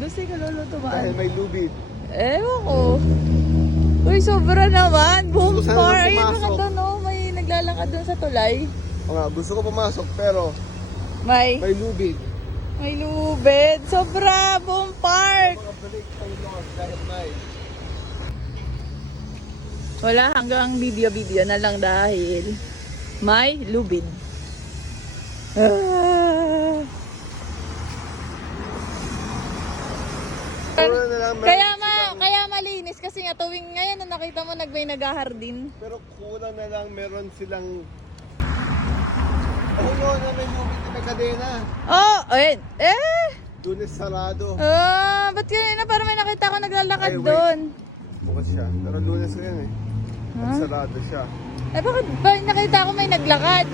Doon sa'yo kaluluto ba? Dahil may lubid. Ewan ko. Uy, sobra naman. Boom Gusto ko far. sana Ayun pumasok. mga doon, oh. May naglalakad doon sa tulay. O nga, gusto ko pumasok pero May may lubid. lubid. Sobra. Boom park. Mga balik ang Lord dahil may. Wala hanggang video na lang dahil may lubid. Ah. Pero na lang, Kaya malinis kasi nga tuwing ngayon na nakita mo nagbay naghahardin. pero kulang na lang meron silang. Oh, no, na may lubid na may kadena. Oh, ayun. Lunes sarado. Ba't kanina parang may nakita ko naglalakad Ay, wait. doon? Bukas siya. Pero lunes ko yan eh. At sarado siya. Bakit ba nakita ko may naglakad?